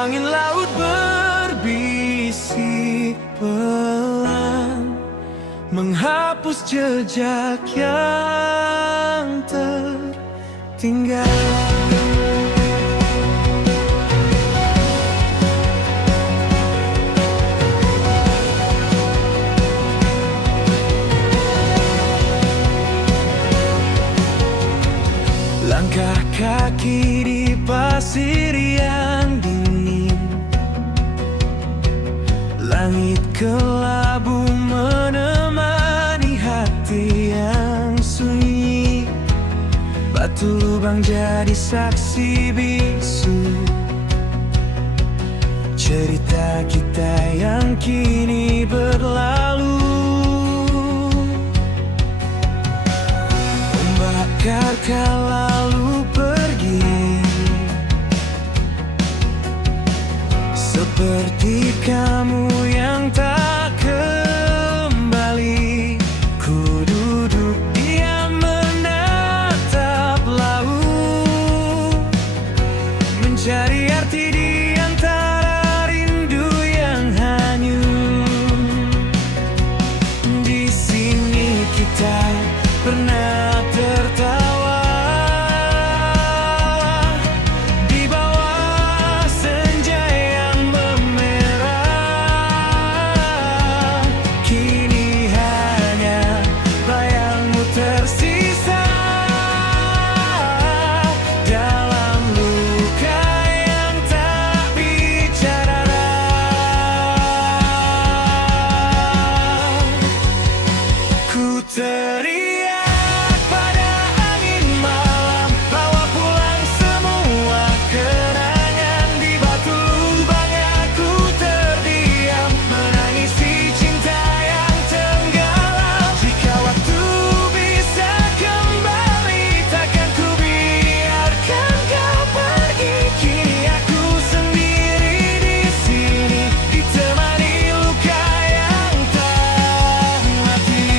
Angin laut berbisik pelan, menghapus jejak yang tertinggal. Langkah kaki di pasir yang dingin, langit kelabu menemani hati yang sunyi. Batu lubang jadi saksi bisu cerita kita yang kini berlalu. Membakar lalu pergi, seperti kamu yang tak kembali. Ku duduk diam menatap laut, mencari arti di antara rindu yang hanyut. Di sini kita pernah tertawa, di bawah senja yang memerah. Kini hanya bayangmu tersisa dalam luka yang tak bicara. Ku teriak pada angin malam, bawa pulang semua kenangan. Di batu lubang aku terdiam, menangisi cinta yang tenggelam. Jika waktu bisa kembali, takkan ku biarkan kau pergi. Kini aku sendiri di sini, ditemani luka yang tak mati.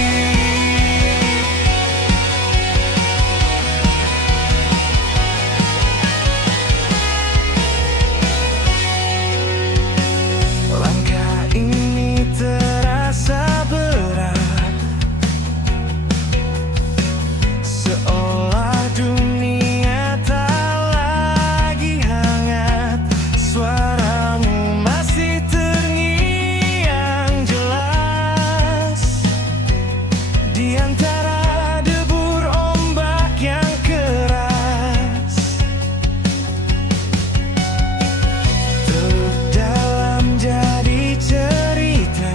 Langkah ini terasa berat, seolah dunia tak lagi hangat. Suaramu masih terngiang jelas di antara debur ombak yang keras. Teluk dalam jadi cerita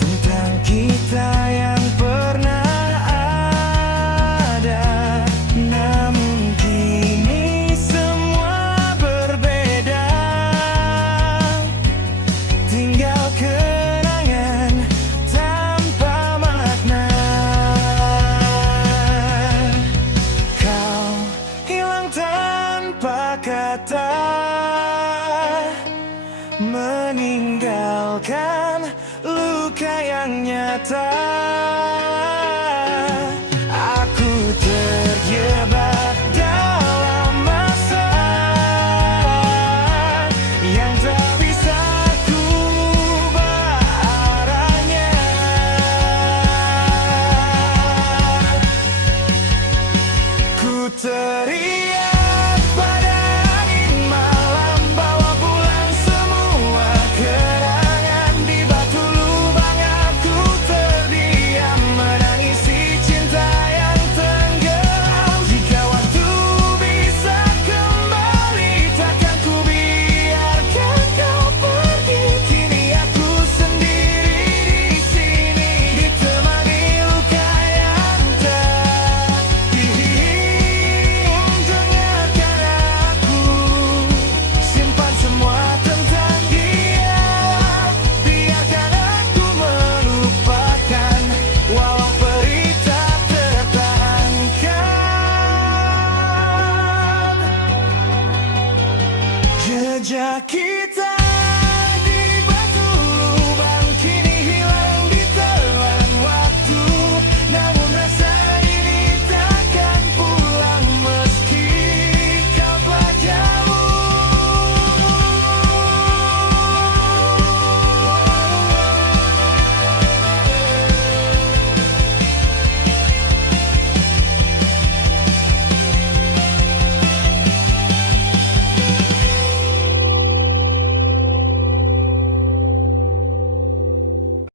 tentang kita yang pernah ada. Namun kini semua berbeda, tinggal kenangan tanpa makna. Kau hilang tanpa kata, meninggalkan luka yang nyata.